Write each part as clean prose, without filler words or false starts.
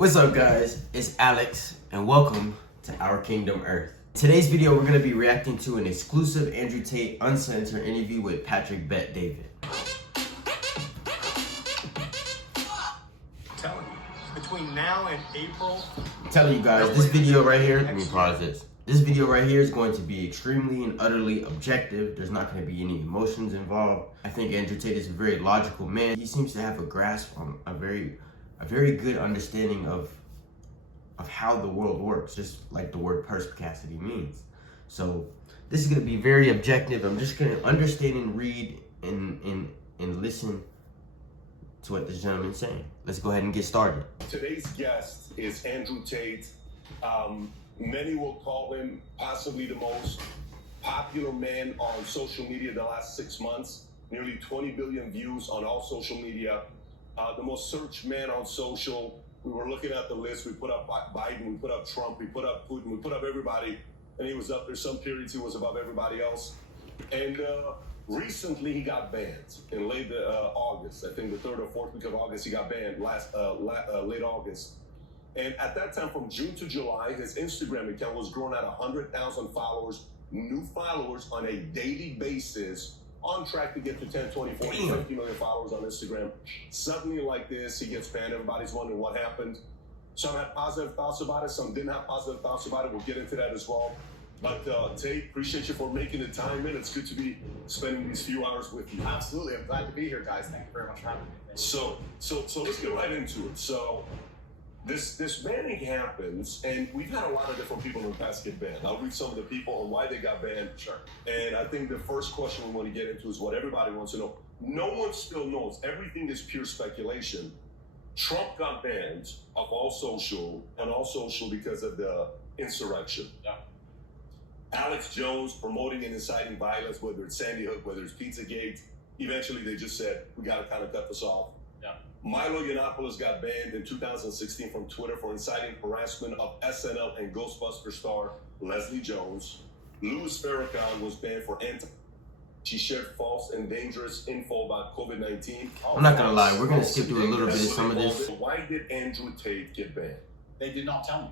What's up, guys? It's Alex, and welcome to Our Kingdom Earth. Today's video, we're going to be reacting to an exclusive Andrew Tate Uncensored interview with Patrick Bet David. Telling you, between now and April, I'm telling you guys, this video right here, let me pause this. This video right here is going to be extremely and utterly objective. There's not going to be any emotions involved. I think Andrew Tate is a very logical man. He seems to have a grasp on a very good understanding of how the world works, just like the word perspicacity means. So this is going to be very objective. I'm just going to understand and read and listen to what this gentleman's saying. Let's go ahead and get started. Today's guest is Andrew Tate. Many will call him possibly the most popular man on social media the last 6 months. Nearly 20 billion views on all social media. The most searched man on social. We were looking at the list. We put up Biden, we put up Trump, we put up Putin, we put up everybody, and he was up there. Some periods he was above everybody else. And recently he got banned in late August. I think the 3rd or 4th week of August he got banned. Late August. And at that time, from June to July, his Instagram account was growing at 100,000 followers, new followers on a daily basis. On track to get to 10, 20, 40, 50 million followers on Instagram. Suddenly like this, he gets banned. Everybody's wondering what happened. Some had positive thoughts about it. Some didn't have positive thoughts about it. We'll get into that as well. But Tate, appreciate you for making the time in. It's good to be spending these few hours with you. absolutely. I'm glad to be here, guys. Thank you very much for having me. So let's get right into it. So this banning happens, and we've had a lot of different people in the past get banned. I'll read some of the people on why they got banned. Sure. And I think the first question we want to get into is what everybody wants to know. No one still knows. Everything is pure speculation. Trump got banned on all social because of the insurrection. Yeah. Alex Jones promoting and inciting violence, whether it's Sandy Hook, whether it's Pizzagate. Eventually, they just said, we got to kind of cut this off. Yeah. Milo Yiannopoulos got banned in 2016 from Twitter for inciting harassment of SNL and Ghostbuster star Leslie Jones. Louis Farrakhan was banned for she shared false and dangerous info about COVID-19. I'm not gonna lie, we're gonna skip through a little bit of some of this. Why did Andrew Tate get banned? They did not tell me.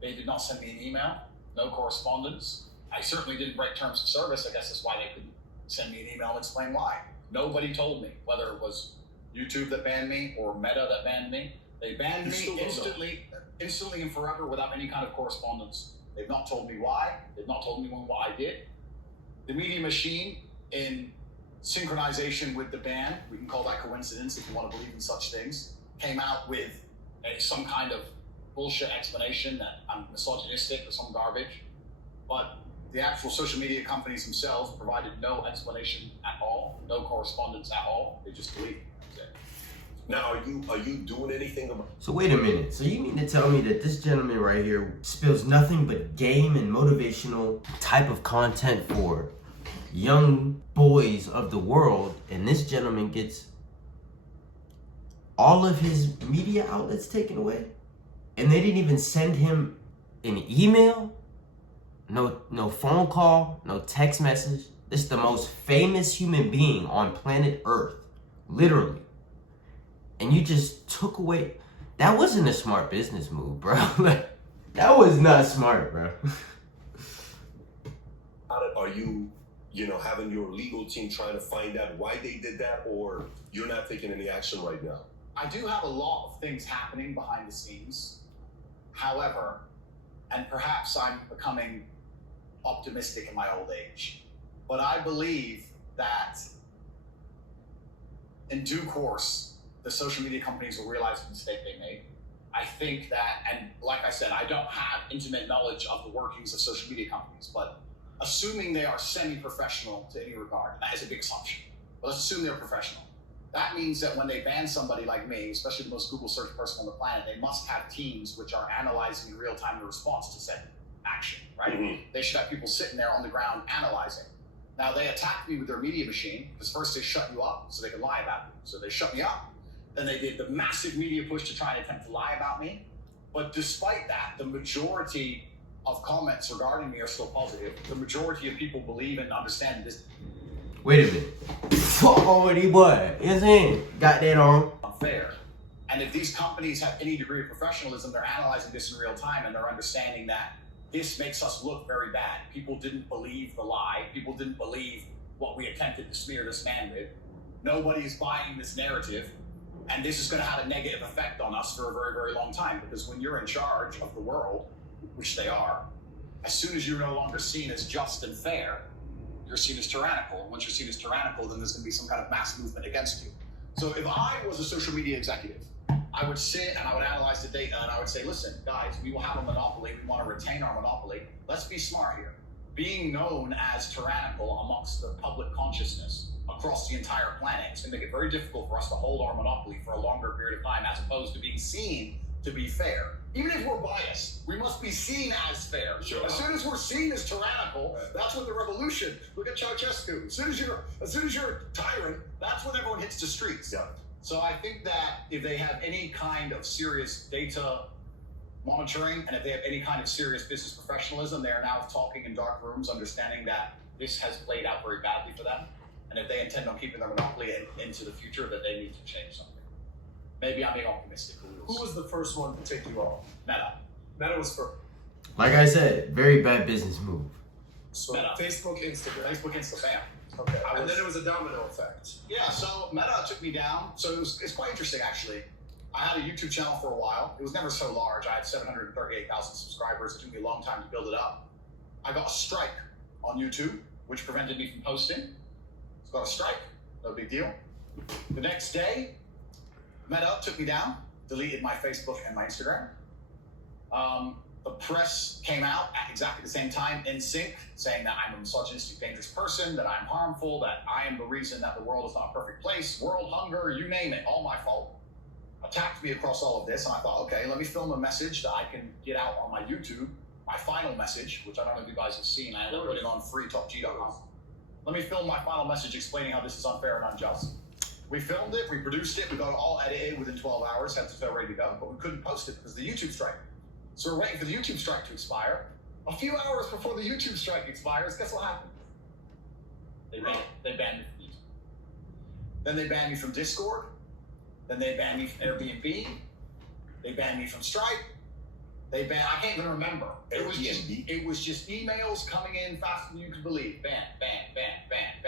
They did not send me an email, no correspondence. I certainly didn't break terms of service. I guess that's why they couldn't send me an email and explain why. Nobody told me, whether it was YouTube that banned me or Meta that banned me. They banned me instantly and forever without any kind of correspondence. They've not told me why. They've not told anyone what I did. The media machine, in synchronization with the ban, we can call that coincidence if you want to believe in such things, came out with some kind of bullshit explanation that I'm misogynistic or some garbage. But the actual social media companies themselves provided no explanation at all, no correspondence at all. They just deleted it. Now, are you doing anything about? So wait a minute. So you mean to tell me that this gentleman right here spills nothing but game and motivational type of content for young boys of the world, and this gentleman gets all of his media outlets taken away? And they didn't even send him an email? No phone call, no text message. This is the most famous human being on planet Earth, literally. And you just took away. That wasn't a smart business move, bro. That was not smart, bro. Are you having your legal team trying to find out why they did that, or you're not taking any action right now? I do have a lot of things happening behind the scenes. However, and perhaps I'm becoming optimistic in my old age, but I believe that in due course, the social media companies will realize the mistake they made. I think that, and like I said, I don't have intimate knowledge of the workings of social media companies, but assuming they are semi-professional to any regard, and that is a big assumption, but let's assume they're professional. That means that when they ban somebody like me, especially the most Google search person on the planet, they must have teams which are analyzing in real time the response to said action, right? Mm-hmm. They should have people sitting there on the ground analyzing. Now, they attacked me with their media machine, because first they shut you up so they could lie about me. So they shut me up. Then they did the massive media push to try and attempt to lie about me. But despite that, the majority of comments regarding me are still positive. The majority of people believe and understand this. Wait a minute. Fuck already, boy. You know what I'm saying? Got that on. Unfair. And if these companies have any degree of professionalism, they're analyzing this in real time and they're understanding that this makes us look very bad. People didn't believe the lie. People didn't believe what we attempted to smear this man with. Nobody's buying this narrative. And this is going to have a negative effect on us for a very, very long time. Because when you're in charge of the world, which they are, as soon as you're no longer seen as just and fair, you're seen as tyrannical. And once you're seen as tyrannical, then there's going to be some kind of mass movement against you. So if I was a social media executive, I would sit and I would analyze the data and I would say, listen, guys, we will have a monopoly. We want to retain our monopoly. Let's be smart here. Being known as tyrannical amongst the public consciousness across the entire planet is going to make it very difficult for us to hold our monopoly for a longer period of time, as opposed to being seen to be fair. Even if we're biased, we must be seen as fair. Sure. As soon as we're seen as tyrannical, that's when the revolution. Look at Ceausescu. As soon as you're a tyrant, that's when everyone hits the streets. Yeah. So I think that if they have any kind of serious data monitoring, and if they have any kind of serious business professionalism, they are now talking in dark rooms, understanding that this has played out very badly for them. And if they intend on keeping their monopoly into the future, that they need to change something. Maybe I'm being optimistic. Who was the first one to take you off? Meta. Meta was first. Like I said, very bad business move. So Meta. Facebook, Instagram. Facebook, Insta, bam. Okay. And then it was a domino effect. Yeah, so Meta took me down. So it's quite interesting, actually. I had a YouTube channel for a while. It was never so large. I had 738,000 subscribers. It took me a long time to build it up. I got a strike on YouTube, which prevented me from posting. It's got a strike, no big deal. The next day, Meta took me down, deleted my Facebook and my Instagram. The press came out at exactly the same time, in sync, saying that I'm a misogynistic, dangerous person, that I'm harmful, that I am the reason that the world is not a perfect place, world hunger, you name it, all my fault. Attacked me across all of this, and I thought, okay, let me film a message that I can get out on my YouTube, my final message, which I don't know if you guys have seen. I put it on freetalkg.com. Let me film my final message explaining how this is unfair and unjust. We filmed it, we produced it, we got it all edited within 12 hours, had it ready to go, but we couldn't post it because of the YouTube strike. So we're waiting for the YouTube strike to expire. A few hours before the YouTube strike expires, guess what happened? They banned me from YouTube. Then they banned me from Discord. Then they banned me from Airbnb. They banned me from Stripe. I can't even remember. It was just emails coming in faster than you could believe. Ban.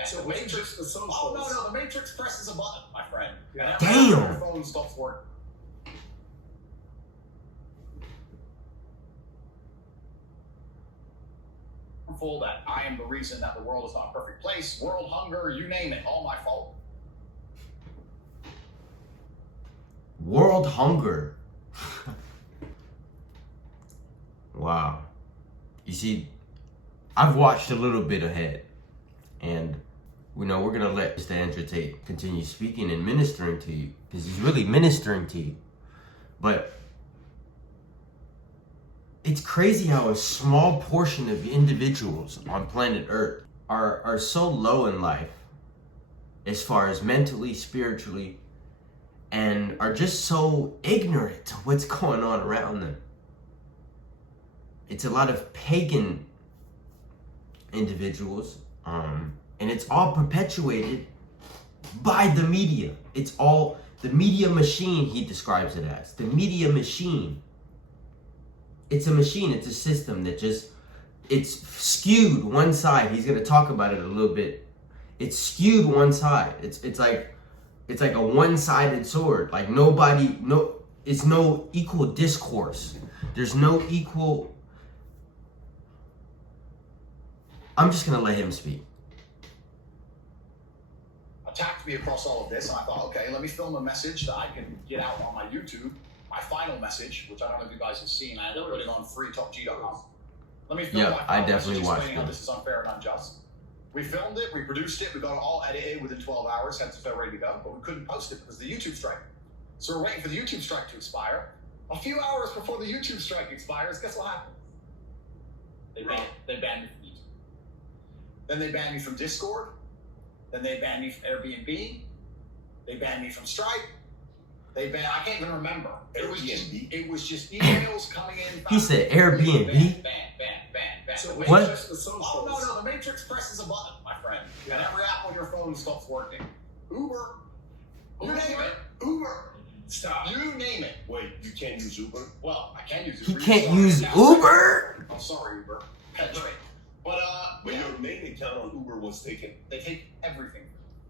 So the Matrix, the socials. oh no, the Matrix presses a button, my friend. Yeah. And every Damn. time your phone stops working. That I am the reason that the world is not a perfect place, world hunger, you name it, all my fault. World hunger. Wow. You see, I've watched a little bit ahead, and we're gonna let Mr. Andrew Tate continue speaking and ministering to you, because he's really ministering to you. But it's crazy how a small portion of individuals on planet Earth are so low in life, as far as mentally, spiritually, and are just so ignorant to what's going on around them. It's a lot of pagan individuals, and it's all perpetuated by the media. It's all the media machine, he describes it as. The media machine. It's a machine, it's a system that it's skewed one side. He's gonna talk about it a little bit. It's skewed one side. It's like a one-sided sword. Like it's no equal discourse. There's no equal. I'm just gonna let him speak. Attacked me across all of this, and I thought, okay, let me film a message that I can get out on my YouTube. My final message, which I don't know if you guys have seen, I put it on freetalkg.com. Let me film my final message explaining how this is unfair and unjust. We filmed it, we produced it, we got it all edited within 12 hours, had it ready to go, but we couldn't post it because of the YouTube strike. So we're waiting for the YouTube strike to expire. A few hours before the YouTube strike expires, guess what happened? They banned me from YouTube. Then they banned me from Discord. Then they banned me from Airbnb. They banned me from Stripe. I can't even remember. It was just emails coming in. He said Airbnb. Ban. So what? The socials. Oh no, the Matrix presses a button, my friend. And every app on your phone stops working. Uber. You name it. Uber. Stop. You name it. Wait, you can't use Uber? Well, I can use He Uber. can't Sorry, use now. Uber? I'm sorry, Uber. Pet trade. But But yeah, your main account on Uber was taken. they take everything.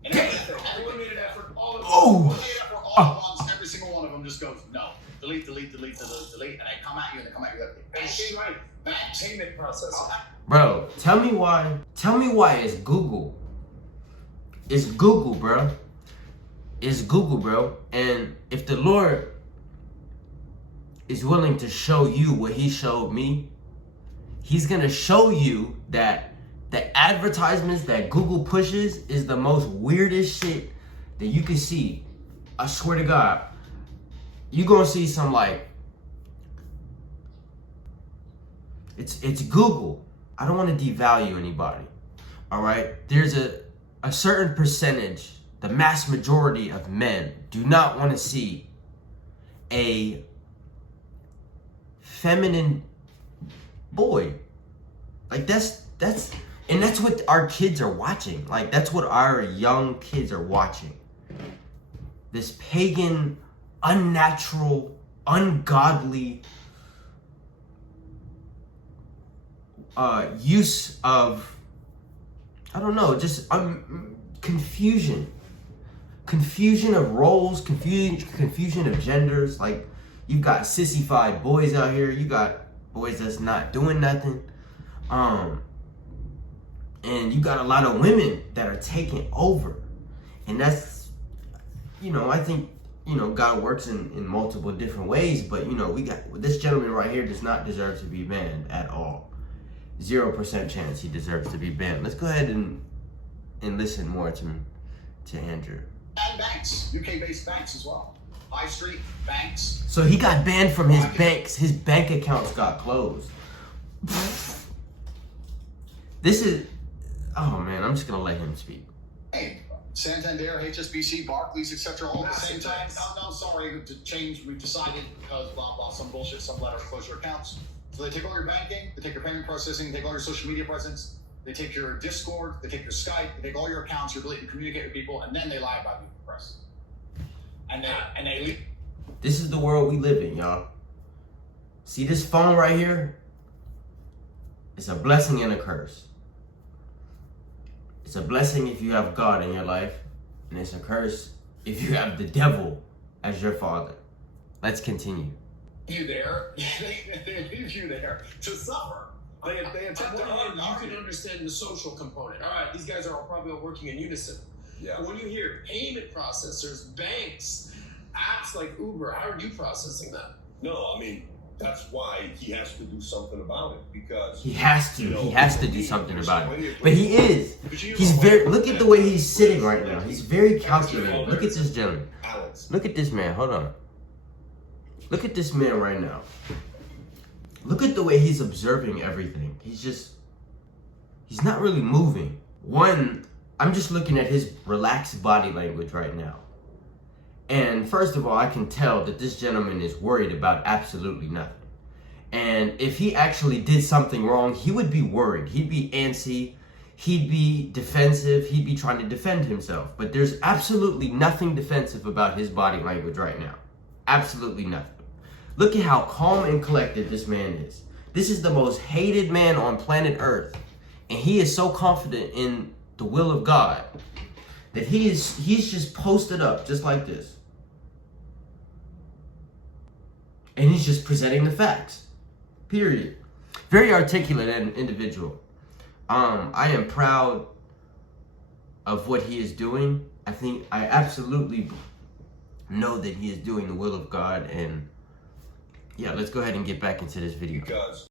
And Damn. Eliminated effort. All of Oh. When they for all at once, every single one of them just goes, no. Delete, delete, delete, delete, delete, and they come at you and they come at you with That's right. banks. Payment processing. Bro, tell me why it's Google. It's Google, bro. It's Google, bro. And if the Lord is willing to show you what he showed me, he's gonna show you that the advertisements that Google pushes is the most weirdest shit that you can see. I swear to God. You gonna see some like, it's Google. I don't want to devalue anybody. All right? There's a certain percentage, the mass majority of men do not want to see a feminine boy. Like that's what our kids are watching. Like that's what our young kids are watching. This pagan, unnatural, ungodly use of, I don't know, just confusion of roles, confusion of genders. Like you've got sissified boys out here, you got boys that's not doing nothing, and you got a lot of women that are taking over. And that's, I think, God works in multiple different ways, but we got this gentleman right here does not deserve to be banned at all. 0% chance he deserves to be banned. Let's go ahead and listen more to Andrew. And banks, UK-based banks as well. High Street banks. So he got banned from his banks. His bank accounts got closed. This is, oh man, I'm just gonna let him speak. Hey, Santander, HSBC, Barclays, etc. all at the same Massive time. banks. No, sorry, to change. We've decided because blah blah, some bullshit, some letter close your accounts. So they take all your banking, they take your payment processing, they take all your social media presence, they take your Discord, they take your Skype, they take all your accounts, your ability to communicate with people, and then they lie about you to the press. And they leave. This is the world we live in, y'all. See this phone right here? It's a blessing and a curse. It's a blessing if you have God in your life, and it's a curse if you have the devil as your father. Let's continue. You there? They leave you there to suffer. They attempt to You can understand the social component. All right, these guys are all probably all working in unison. Yeah. But when you hear payment processors, banks, apps like Uber, how are you processing that? No, I mean, that's why he has to do something about it, because He has to. He has to do something about it. But he is. He's He's very. Look at the way he's sitting right now. He's very calculated. Look at this gentleman. Alex. Look at this man. Hold on. Look at this man right now. Look at the way he's observing everything. He's not really moving. One, I'm just looking at his relaxed body language right now. And first of all, I can tell that this gentleman is worried about absolutely nothing. And if he actually did something wrong, he would be worried. He'd be antsy. He'd be defensive. He'd be trying to defend himself. But there's absolutely nothing defensive about his body language right now. Absolutely nothing. Look at how calm and collected this man is. This is the most hated man on planet Earth. And he is so confident in the will of God that he's just posted up just like this. And he's just presenting the facts. Period. Very articulate individual. I am proud of what he is doing. I absolutely know that he is doing the will of God. And yeah, let's go ahead and get back into this video. Because